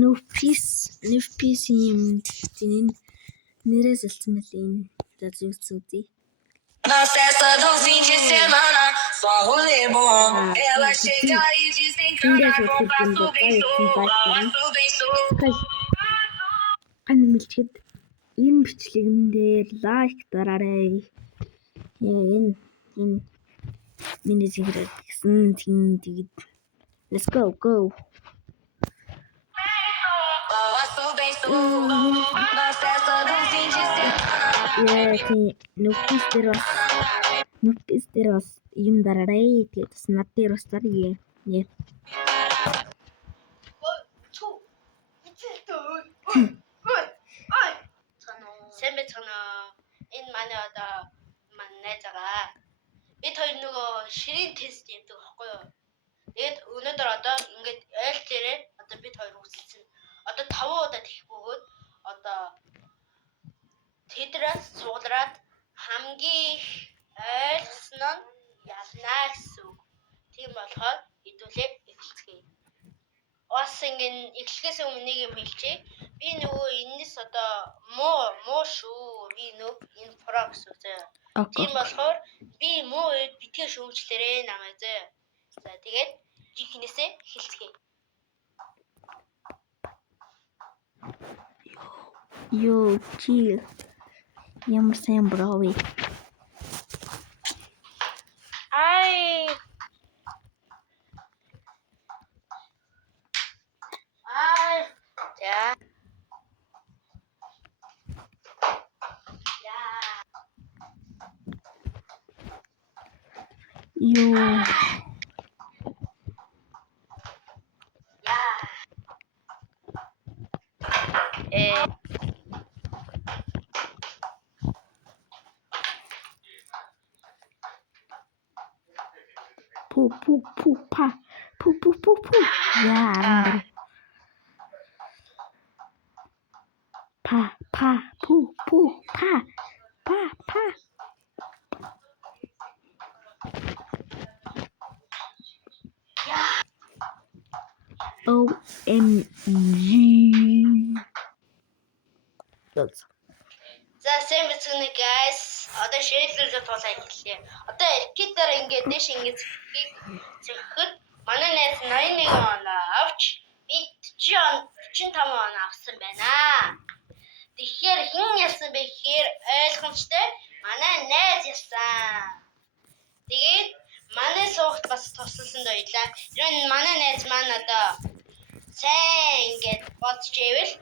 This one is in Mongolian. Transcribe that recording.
No peace юм тийм нэрээс олсон мэл энэ зүүцүүдий. Na festa do fim de semana, só rolê bom. Ela chega e desencana com passo bem Ань мэлчихэд энэ бичлэгэн дээр лайк дараарай. Энэ миний зэрэг гэсэн тэгээд let's go. Na festa do fim de semana. Нүпис дээр бас юм дараарай. Тэгээд бас над дээр бас даръя. Сайн байна. Энэ манай одоо найзгаа бид хоёр нөгөө ширийн тест хийдэг байхгүй юу? Тэгээд өнөөдөр одоо ингээд айл дээрээ одоо бид хоёр үзэлцэн. Одоо 5 удаа тэгэх бөгөөд одоо тэдрээс суулраад хамгийн их айлсан нь ялна гэсэн үг. Тийм болохоор хэдүүлээ эхэлцгээе. Бас ингэн эхлэхээс өмнө нэг юм хэлчихье. Би нөгөө энэс одоо муу шүү. Би нөгөө энэ про гэсэн зэ. Тийм болохоор би муу үед битгий шүүмжлээрээ намайг зэ. За тэгээд жихнээсээ эхэлцгээе. Yo, chill. Ямар сайн брови. За. Yo. Пу. Yeah. Pa. OMG. За сайн байна guys. Одоо шийдлүүлээ тулаа хэллээ. Одоо эркетээр ингээд дэш ингээд зөхөхөд манай найз 81 оноо авч би 45 оноо авсан байна. Тэгэхээр хэн ялсан бэ гэхээр ойлгомжтой манай найз ялсан. Тэгээд манай суугт бас тусалсан дойлаа. Энэ манай найз маань одоо сайн ингээд бодож ивэл